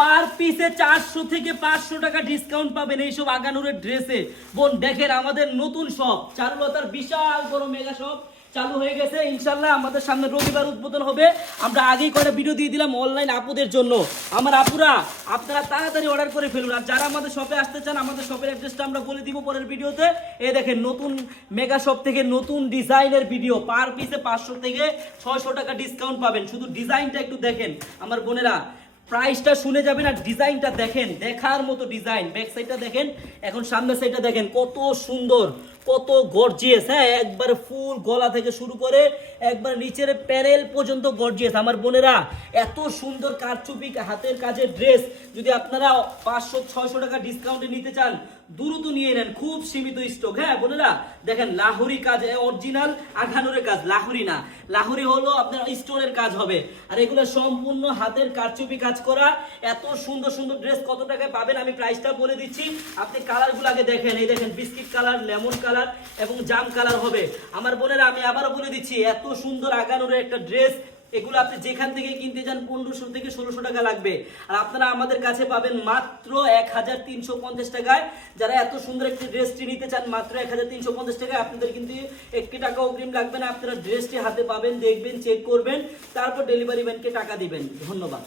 পার পিসে চারশো থেকে পাঁচশো টাকা ডিসকাউন্ট পাবেন এইসব আগানুরের ড্রেসে বোন, দেখেন আমাদের নতুন শপ চারুলতার বিশাল বড় মেগা শপ চালু হয়ে গেছে, ইনশাল্লাহ আমাদের সামনে রবিবার উদ্বোধন হবে। আমরা আগেই কয়েকটা ভিডিও দিয়ে দিলাম অনলাইন আপুদের জন্য। আমার আপুরা, আপনারা তাড়াতাড়ি অর্ডার করে ফেলুন। আর যারা আমাদের শপে আসতে চান, আমাদের শপের অ্যাড্রেসটা আমরা বলে দিব পরের ভিডিওতে এ দেখেন, নতুন মেগা শপ থেকে নতুন ডিজাইনের ভিডিও পার পিসে পাঁচশো থেকে ছয়শো টাকা ডিসকাউন্ট পাবেন। শুধু ডিজাইনটা একটু দেখেন। আমার বোনেরা প্রাইসটা শুনে যাবেন আর ডিজাইনটা দেখেন, দেখার মতো ডিজাইন। ব্যাক সাইডটা দেখেন, এখন সামনের সাইডটা দেখেন, কত সুন্দর, কত গর্জিয়াস হ্যাঁ একবার ফুল গলা থেকে শুরু করে একবার নিচের প্যানেল পর্যন্ত গর্জিয়াস আমার বোনেরা, এত সুন্দর কারচুপি হাতের কাজের ড্রেস যদি আপনারা পাঁচশো, ছয়শো টাকা ডিসকাউন্টে নিতে চান, দ্রুত নিয়ে নেন, খুব সীমিত স্টক হ্যাঁ বোনেরা, দেখেন লাহুরি কাজ অরিজিনাল আঘানুরের কাজ, লাহুরি না। লাহুরি হলো আপনার স্টোনের কাজ হবে। আর এগুলো সম্পূর্ণ হাতের কারচুপি কাজ করা। এত সুন্দর সুন্দর ড্রেস কত টাকায় পাবেন আমি প্রাইসটা বলে দিচ্ছি। আপনি কালারগুলো আগে দেখেন। এই দেখেন বিস্কিট কালার লেমন কালার এবং জাম কালার হবে। আমার বোনেরা, আমি আবারও বলে দিচ্ছি, এত সুন্দর আগানুরের একটা ড্রেস এগুলো আপনি যেখান থেকে কিনতে যান পনেরোশো থেকে ষোলোশো টাকা লাগবে। আর আপনারা আমাদের কাছে পাবেন মাত্র এক হাজার তিনশো পঞ্চাশ টাকায়। যারা এত সুন্দর একটি ড্রেসটি নিতে চান, মাত্র এক হাজার তিনশো পঞ্চাশ টাকায় আপনাদের কিন্তু একটি টাকা অগ্রিম লাগবে না। আপনারা ড্রেসটি হাতে পাবেন, দেখবেন চেক করবেন, তারপর ডেলিভারি ম্যানকে টাকা দিবেন। ধন্যবাদ।